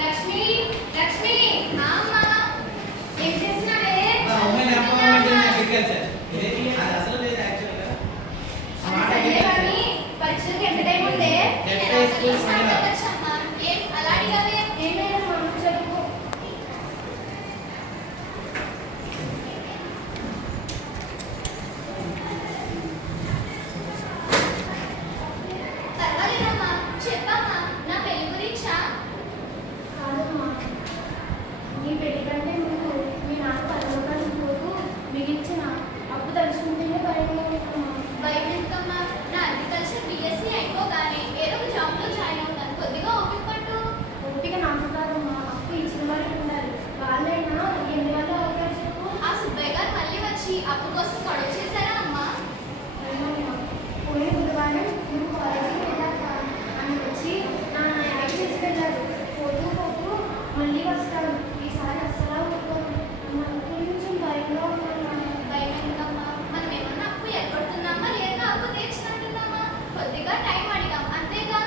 లక్ష్మి లక్ష్మి అమ్మ ఏం చేస్తున్నావే? పరీక్షలకు ఎంత టైం ఉందే? ఏం అలా అడిగావే? ఏం లేదు చదువు. పర్వాలేదమ్మా, చెప్పమ్మా. నా పెళ్లి గురించా? కాదమ్మా, నీ పెళ్లి కంటే ముందు మీ నాన్న పరలోకానికి పోతూ మిగిల్చిన అప్పు తలుచుకుంటేనే భయం. భయం ఎందుకమ్మా? నా అగ్రికల్చర్ బీఎస్సీ అయిపోగానే ఏదో ఒక జాబ్లో జాయిన్ అవుతాను. కొద్దిగా ఓపిక పట్టు. ఓపిక నాకు కాదమ్మా, అప్పు ఇచ్చిన వాళ్ళకి ఉండాలి. వాళ్ళైనా ఎన్ని వాళ్ళు అవుతారు చెప్పు. ఆ సుబ్బయ్య గారు మళ్ళీ వచ్చి అప్పు కోసం గొడవ చేశారా అమ్మా? అవునమ్మా, పోయిన బుధవారం నువ్వు కాలేజీకి వెళ్ళాక అని వచ్చి నాన్న యాడ్ చేసి వెళ్ళారు. పోతూ పోతూ మళ్ళీ వస్తాడు. ఈసారి అస్సలు ఊరుకోను. కొంచెం భయంగా ఉన్నాను. భయం ఎందుకమ్మా? మనం ఏమన్నా అప్పు ఎగ్గొడుతున్నామా లేదా అప్పు తీర్చినట్టున్నామా? కొద్దిగా టైం అడిగాం అంతేగా.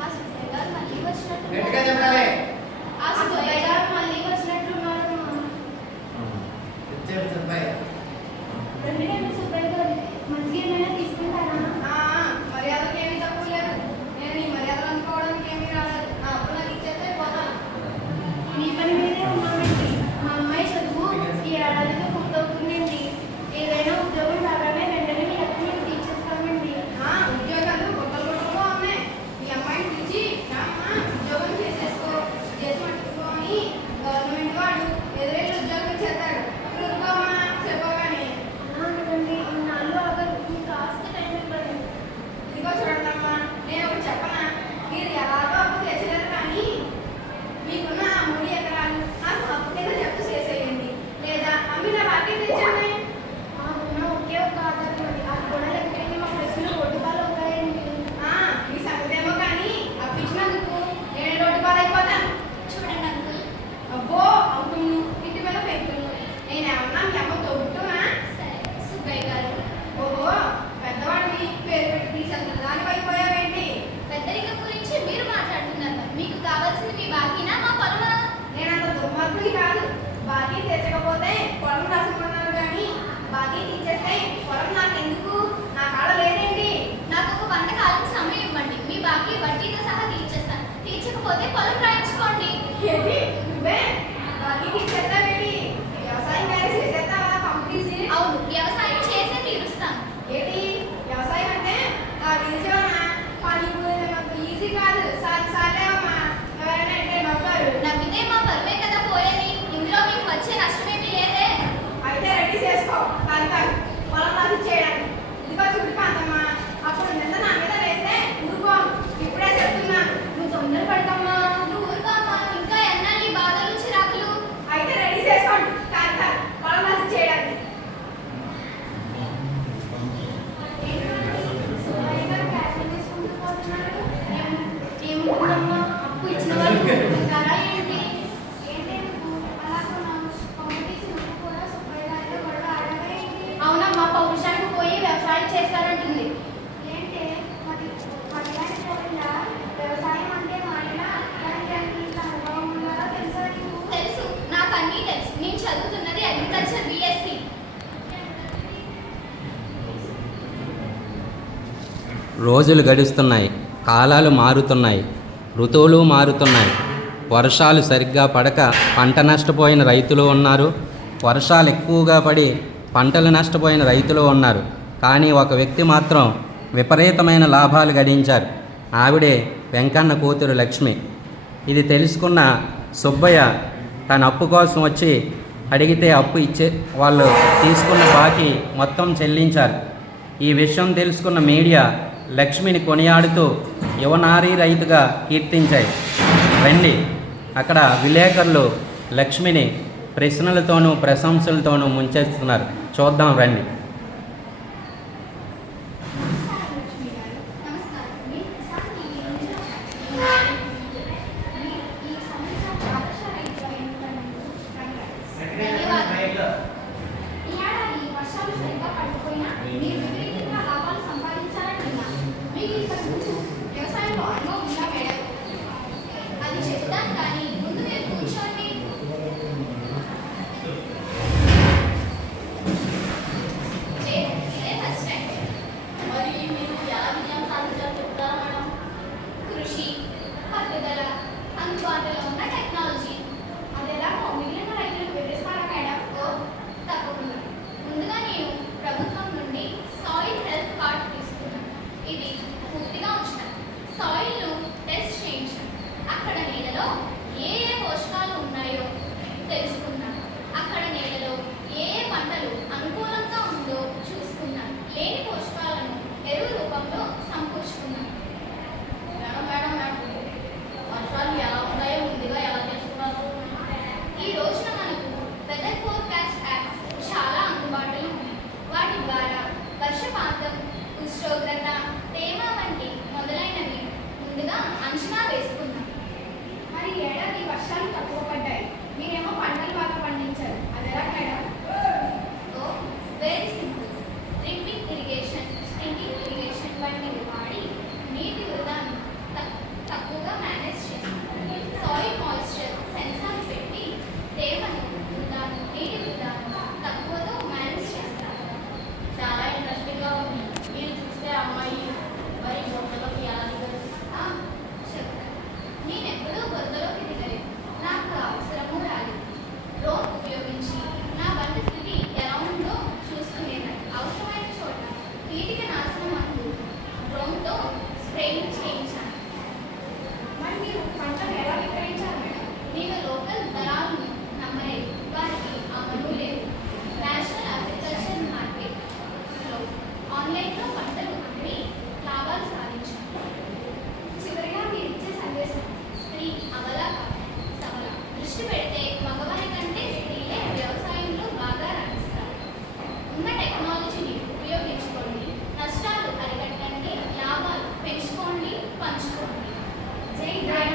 ఆ సుబ్బయ్య గారు మళ్ళీ వచ్చినట్టున్నారు. ఆ సుబ్బయ్య గారు మళ్ళీ వచ్చినట్టున్నారమ్మా. రండి రండి సుబ్బయ్య గారు, మజ్జిగ ఏమైనా తీసుకుంటారా? మర్యాదకి ఏమీ తక్కువ లేదు. నేను నీ మర్యాదలు అనుకోవడానికి ఏమీ రాలేదు. నా అప్పు నాకు ఇచ్చేస్తే పోతాను. మీ పని మీదే ఉన్నామండి. మా అమ్మాయి చదువు ఈ ఏడాదితో పూర్తవుతుందండి. ఏదైనా ఉద్యోగం రాగానే వెంటనే మీ అప్పు మేము తీర్చేస్తామండి. ఉద్యోగాలు గొప్పలు గొప్పలుగా ఉన్నాయి. మీ అమ్మాయిని పిలిచి అమ్మ ఉద్యోగం చేసేసుకో, చేసి పట్టుకో అని గవర్నమెంట్ వాడు ఎదురెళ్ళి ఉద్యోగం చేస్తాడు. ఊరుకోమ్మా చెప్పగానే. అనకండి, ఇన్నాళ్ళు ఆగరు. మీకు కాస్త టైం ఇవ్వండి. ఇదిగో చూడండమ్మా, నేను ఒకటి చెప్పనా? మీరు ఎలాగో అప్పు తెచ్చలేరు కానీ మీకున్న ఆ 3 ఎకరాలు నాకు అప్పు కింద జప్తు చేసేయండి, లేదా అమ్మి నా బాకీ తెచ్చండి. ఉన్న ఒకే ఒక ఆధారం అది. అది కూడా లేకపోతే మా ప్రశ్నలు ఓటుకాలు అవుతాయండి. మీ సంగతేమో కానీ అప్పు ఇచ్చినందుకు నేను రోడ్డు పాలైపోతాను. చూడండి అంకుల్. అబ్బో అవును, ఇంటి మీద పెట్టును. నేనేమన్నా మీ అమ్మ తోడుతున్నా? సరే సుబ్బయ్య గారు, ఓహో, పెద్దవాడిని పేరు పెట్టి తీసేంత దాని అయిపోయావేంటి? పెద్దరికం గురించి మీరు మాట్లాడుతున్నారు. మీకు కావాల్సింది మీ బాకీనా మా పొలమా? నేనంత దుర్మార్గుని కాదు. బాకీ తెచ్చకపోతే పొలం రాసుకున్నాను కానీ బాకీ తీసేస్తే పొలం నాకెందుకు? నా కాడ లేదేంటి? నాకు ఒక 100 కాలం సమయం ఇవ్వండి. మీ బాకీ వడ్డీతో సహా తీర్చేస్తాను. తీర్చకపోతే పొలం రాయించుకోండి. ఏంటి నువ్వే బాకీ తీసేస్తావేంటి? వ్యవసాయం వేరే చేసేస్తావా పంపిసి? అవును, వ్యవసాయం చేసే తీరుస్తాను. ఏంటి వ్యవసాయం అంటే నిజమా? పానీపూరి అంత ఈజీ కాదు. సాలేమమ్మా, ఎవరైనా అంటే నవ్వుతారు. నవ్వితే మా పరువే కదా పోయేది. ఇందులో మీకు వచ్చే నష్టమేమీ లేదే. అయితే రెడీ చేసుకో కాదు పొలం రాసి చేయడానికి. ఇదిగో చూడు కాంతమ్మా, అప్పుడు నిన్న నా మీద వేస్తే ఊరుకోను. ఇప్పుడే చెప్తున్నాను, నువ్వు తొందర పడకమ్మా. నువ్వు ఊరుకోమ్మా, ఇంకా ఎన్నాళ్ళు ఈ బాధలు చిరాకులు? అయితే రెడీ చేసుకోండి కాదు పొలం రాసి చేయడానికి. సుబ్బయ్య గారు క్యాన్సిల్ చేసుకుంటూ పోతున్నారు. ఏముంటుందమ్మా, అప్పు ఇచ్చిన వాళ్ళు ఉంటారా ఏంటి? ఏంటి నువ్వు అలా కొన్నావు? కాంపిటీషన్ కూడా సుబ్బయ్య గారితో గొడవ ఆడవా ఏంటి? అవునమ్మా, పౌరుషానికి పోయి వ్యవసాయం చేస్తారంటుంది. ఏంటి మడిగాని పోయిందా? వ్యవసాయం అంటే మాటలా? దానికి ఇంత అనుభవం ఉందా? తెలుసా నీకు? తెలుసు, నాకు అన్నీ తెలుసు. నేను చదువుతున్నది అగ్రికల్చర్ బీఎస్సీ. రోజులు గడుస్తున్నాయి, కాలాలు మారుతున్నాయి, ఋతువులు మారుతున్నాయి. వర్షాలు సరిగ్గా పడక పంట నష్టపోయిన రైతులు ఉన్నారు. వర్షాలు ఎక్కువగా పడి పంటలు నష్టపోయిన రైతులు ఉన్నారు. కానీ ఒక వ్యక్తి మాత్రం విపరీతమైన లాభాలు గడించారు. ఆవిడే వెంకన్న కూతురు లక్ష్మి. ఇది తెలుసుకున్న సుబ్బయ్య తన అప్పు కోసం వచ్చి అడిగితే అప్పు ఇచ్చే వాళ్ళు తీసుకున్న బాకీ మొత్తం చెల్లించారు. ఈ విషయం తెలుసుకున్న మీడియా లక్ష్మిని కొనియాడుతూ యువనారీ రైతుగా కీర్తించాయి. రండి, అక్కడ విలేకరులు లక్ష్మిని ప్రశ్నలతోనూ ప్రశంసలతోనూ ముంచేస్తున్నారు. చూద్దాం రండి. ఇది పూర్తిగా ఉంచడం, సాయిల్ను టెస్ట్ చేయించడం, అక్కడ నేలలో ఏ ఏ పోషకాలు ఉన్నాయో తెలుసుకున్నాను, అక్కడ నేలలో ఏ ఏ పంటలు అనుకూలంగా ఉందో చూసుకున్నాను, లేని పోషకాలను ఎరువు రూపంలో సమకూర్చుకున్నాను. మేడం వర్షాలు ఎలా ఉన్నాయో ముందుగా ఎలా తెలుసుకున్నారు? ఈ రోజున మనకు వెదర్ ఫోర్కాస్ట్ యాప్స్ చాలా అందుబాటులో ఉన్నాయి. వాటి ద్వారా వర్షపాతం, ఉష్ణోగ్రత, తేమ వంటి మొదలైనవి ముందుగా అంచనా వేసుకున్నాం. మరి ఈ ఏడాది వర్షాలు తక్కువ పడ్డాయి, మీరేమో పంటలు బాగా పండించారు, అది ఎలా madam? Very simple. Dripping irrigation, sprinkling irrigation వంటివి వాడి నీటి వృధాను తక్కువగా మేనేజ్ చేస్తాం. సాయిల్ మాయిశ్చర్ సెన్సార్ పెట్టి తేమను వృధాను, నీటి వృధాను తక్కువతో మేనేజ్ చేస్తాం. చాలా ఇంట్రెస్టింగ్గా ఉంది. మీరు చూస్తే అమ్మాయి మరి బొమ్మలోకి ఎలా దిగదు? ఆ, చెప్తాను. నేనెప్పుడూ బొద్దలోకి దిగలేదు, నాకు అవసరమూ రాలేదు. డ్రోన్ ఉపయోగించి నా పంట స్థితి ఎలా ఉందో చూసుకునేదాన్ని. అవసరమైన చోట కీటక నాశనం అంటూ డ్రోన్తో స్ప్రేయింగ్ చేయించాను. మరి మీరు పంటను ఎలా విక్రయించారు మేడం? నేను లోకల్ దళాలను నమ్మలేదు, వారికి అమలు లేదు. నేషనల్ అగ్రికల్చర్ మార్కెట్లో ఆన్లైన్లో పంటలు అమ్మి లాభాలు సాధించాను. చివరిగా మీరు ఇచ్చే సందేశం స్త్రీ అబల కాదు, సబల. దృష్టి పెడితే మగవారి కంటే స్త్రీలే వ్యవసాయంలో బాగా రాణిస్తారు. ఉన్న టెక్నాలజీని ఉపయోగించుకోండి, నష్టాలు అరికట్టండి, లాభాలు పెంచుకోండి, పంచుకోండి. జై గ్రామ